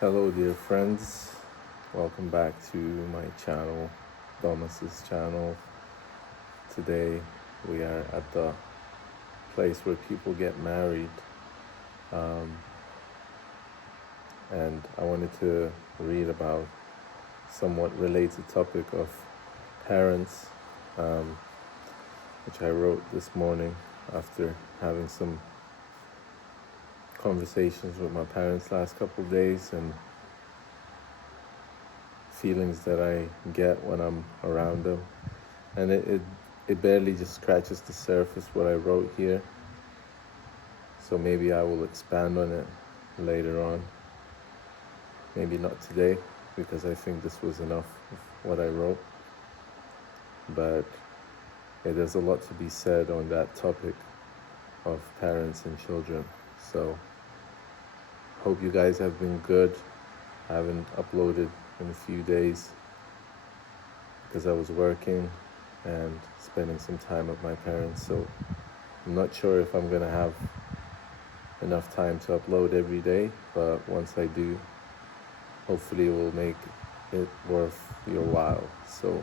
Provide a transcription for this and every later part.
Hello, dear friends. Welcome back to my channel, Domas's channel. Today, we are at the place where people get married, um, and I wanted to read about somewhat related topic of parents, um, which I wrote this morning after having some conversations with my parents last couple of days and feelings that I get when I'm around them. And it barely just scratches the surface what I wrote here. So maybe I will expand on it later on. Maybe not today, because I think this was enough of what I wrote. But there's a lot to be said on that topic of parents and children. So hope you guys have been good. I haven't uploaded in a few days because I was working and spending some time with my parents. So I'm not sure if I'm gonna have enough time to upload every day, but once I do, hopefully it will make it worth your while. So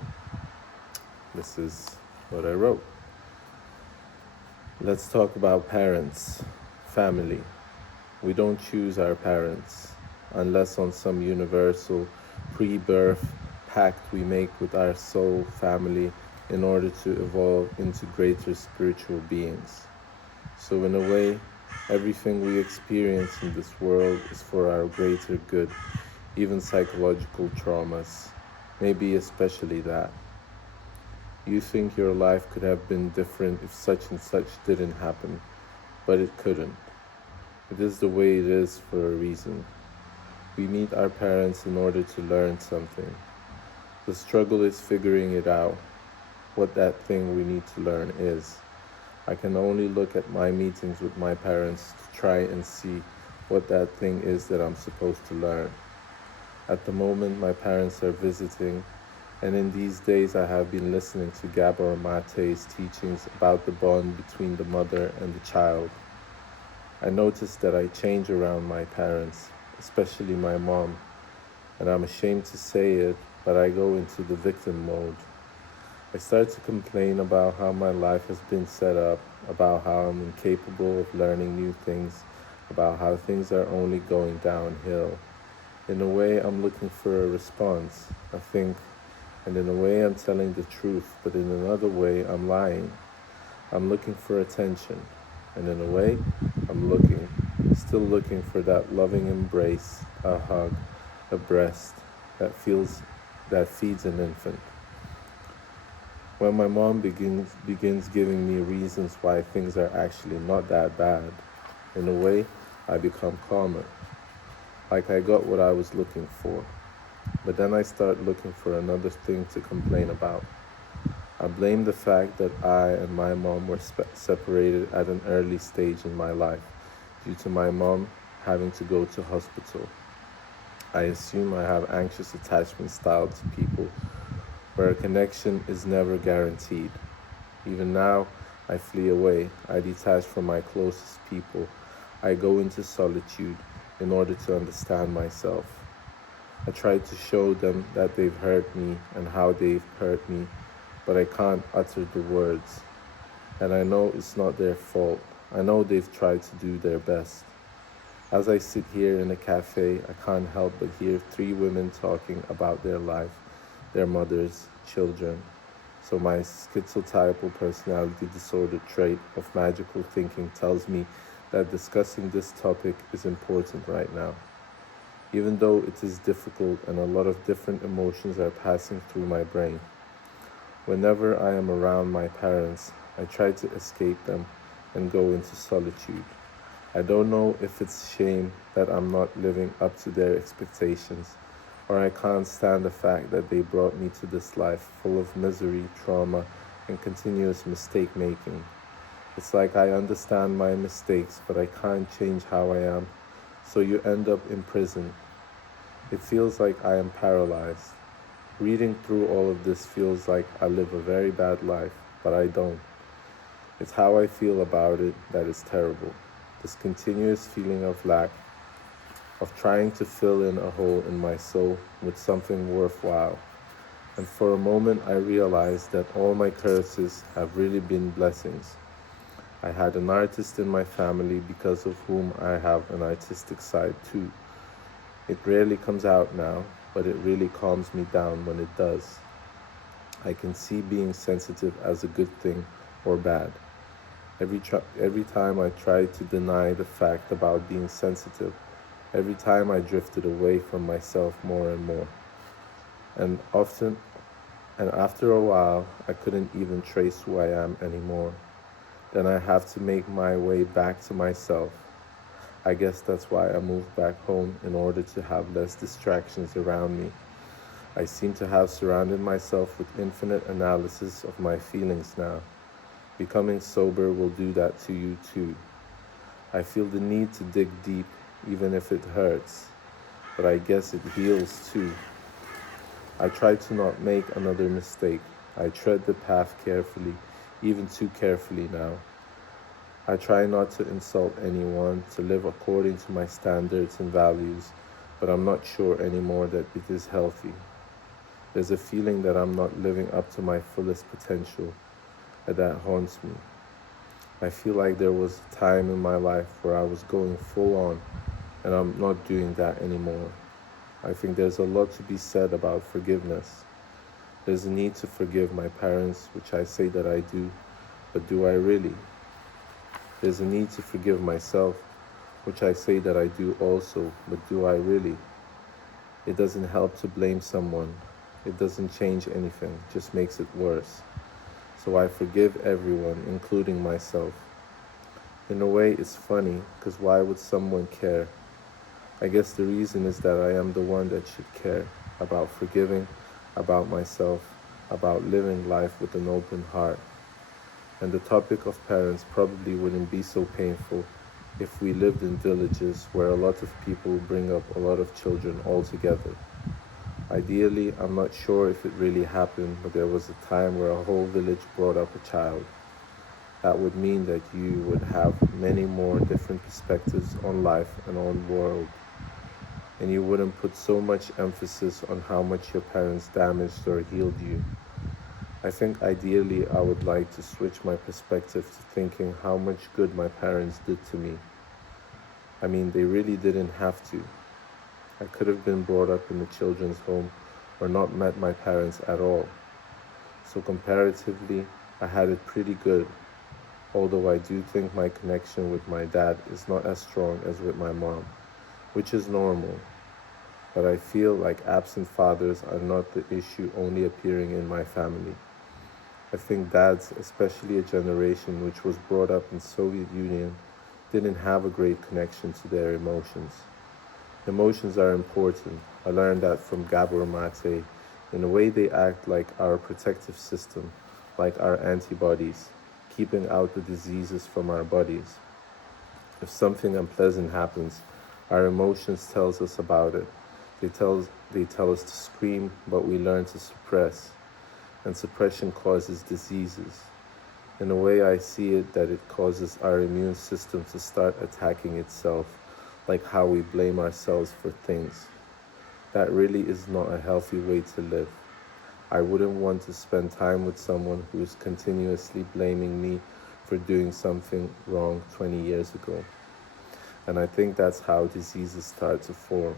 this is what I wrote. Let's talk about parents, family. We don't choose our parents unless on some universal pre-birth pact we make with our soul family in order to evolve into greater spiritual beings. So in a way, everything we experience in this world is for our greater good, even psychological traumas, maybe especially that. You think your life could have been different if such and such didn't happen, but it couldn't. It is the way it is for a reason. We meet our parents in order to learn something. The struggle is figuring it out, what that thing we need to learn is. I can only look at my meetings with my parents to try and see what that thing is that I'm supposed to learn. At the moment, my parents are visiting, and in these days I have been listening to Gabor Mate's teachings about the bond between the mother and the child. I noticed that I change around my parents, especially my mom, and I'm ashamed to say it, but I go into the victim mode. I start to complain about how my life has been set up, about how I'm incapable of learning new things, about how things are only going downhill. In a way, I'm looking for a response, I think, and in a way I'm telling the truth, but in another way I'm lying. I'm looking for attention, and in a way I'm still looking for that loving embrace, a hug, a breast that feeds an infant. When my mom begins giving me reasons why things are actually not that bad, in a way I become calmer, like I got what I was looking for. But then I start looking for another thing to complain about. I blame the fact that I and my mom were separated at an early stage in my life due to my mom having to go to hospital. I assume I have anxious attachment style to people where a connection is never guaranteed. Even now, I flee away. I detach from my closest people. I go into solitude in order to understand myself. I try to show them that they've hurt me and how they've hurt me, but I can't utter the words. And I know it's not their fault. I know they've tried to do their best. As I sit here in a cafe, I can't help but hear three women talking about their life, their mothers, children. So my schizotypal personality disorder trait of magical thinking tells me that discussing this topic is important right now. Even though it is difficult and a lot of different emotions are passing through my brain. Whenever I am around my parents, I try to escape them and go into solitude. I don't know if it's shame that I'm not living up to their expectations, or I can't stand the fact that they brought me to this life full of misery, trauma, and continuous mistake making. It's like I understand my mistakes, but I can't change how I am, so you end up in prison. It feels like I am paralyzed. Reading through all of this feels like I live a very bad life, but I don't. It's how I feel about it that is terrible. This continuous feeling of lack of trying to fill in a hole in my soul with something worthwhile. And for a moment I realized that all my curses have really been blessings. I had an artist in my family because of whom I have an artistic side too. It rarely comes out now, but it really calms me down when it does. I can see being sensitive as a good thing or bad. Every time I tried to deny the fact about being sensitive, every time I drifted away from myself more and more. And after a while, I couldn't even trace who I am anymore. Then I have to make my way back to myself. I guess that's why I moved back home, in order to have less distractions around me. I seem to have surrounded myself with infinite analysis of my feelings now. Becoming sober will do that to you too. I feel the need to dig deep, even if it hurts, but I guess it heals too. I try to not make another mistake. I tread the path carefully, even too carefully now. I try not to insult anyone, to live according to my standards and values, but I'm not sure anymore that it is healthy. There's a feeling that I'm not living up to my fullest potential, and that haunts me. I feel like there was a time in my life where I was going full on, and I'm not doing that anymore. I think there's a lot to be said about forgiveness. There's a need to forgive my parents, which I say that I do, but do I really? There's a need to forgive myself, which I say that I do also, but do I really? It doesn't help to blame someone. It doesn't change anything, just makes it worse. So I forgive everyone, including myself. In a way, it's funny, because why would someone care? I guess the reason is that I am the one that should care about forgiving, about myself, about living life with an open heart. And the topic of parents probably wouldn't be so painful if we lived in villages where a lot of people bring up a lot of children all together. Ideally, I'm not sure if it really happened, but there was a time where a whole village brought up a child. That would mean that you would have many more different perspectives on life and on the world. And you wouldn't put so much emphasis on how much your parents damaged or healed you. I think ideally I would like to switch my perspective to thinking how much good my parents did to me. I mean, they really didn't have to. I could have been brought up in a children's home or not met my parents at all. So comparatively, I had it pretty good, although I do think my connection with my dad is not as strong as with my mom, which is normal. But I feel like absent fathers are not the issue only appearing in my family. I think dads, especially a generation which was brought up in Soviet Union, didn't have a great connection to their emotions. Emotions are important. I learned that from Gabor Mate. In a way, they act like our protective system, like our antibodies, keeping out the diseases from our bodies. If something unpleasant happens, our emotions tells us about it. They tell us to scream, but we learn to suppress. And suppression causes diseases. In a way, I see it that it causes our immune system to start attacking itself, like how we blame ourselves for things. That really is not a healthy way to live. I wouldn't want to spend time with someone who is continuously blaming me for doing something wrong 20 years ago. And I think that's how diseases start to form.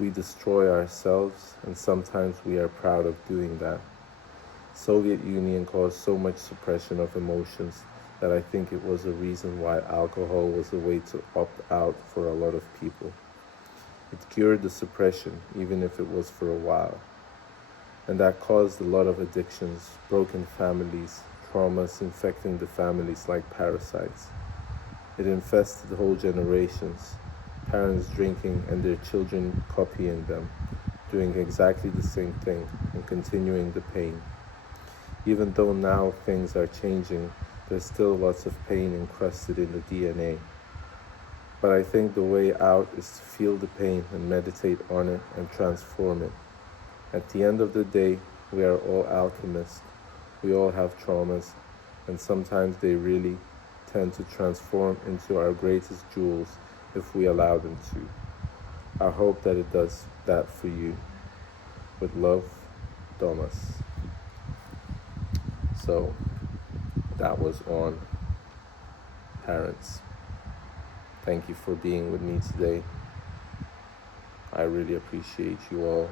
We destroy ourselves, and sometimes we are proud of doing that. Soviet Union caused so much suppression of emotions that I think it was a reason why alcohol was a way to opt out for a lot of people. It cured the suppression, even if it was for a while. And that caused a lot of addictions, broken families, traumas infecting the families like parasites. It infested whole generations, parents drinking and their children copying them, doing exactly the same thing and continuing the pain. Even though now things are changing, there's still lots of pain encrusted in the DNA. But I think the way out is to feel the pain and meditate on it and transform it. At the end of the day, we are all alchemists. We all have traumas, and sometimes they really tend to transform into our greatest jewels if we allow them to. I hope that it does that for you. With love, Domas. So that was on parents. Thank you for being with me today. I really appreciate you all.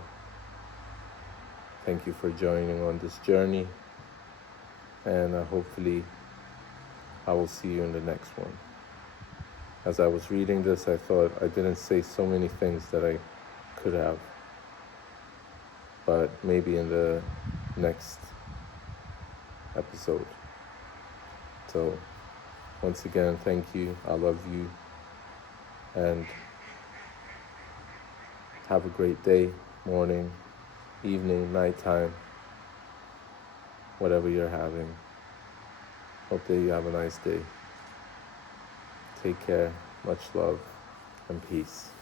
Thank you for joining on this journey. And hopefully I will see you in the next one. As I was reading this, I thought I didn't say so many things that I could have. But maybe in the next episode. So once again, thank you. I love you. And have a great day, morning, evening, nighttime, whatever you're having. Hope that you have a nice day. Take care, much love, and peace.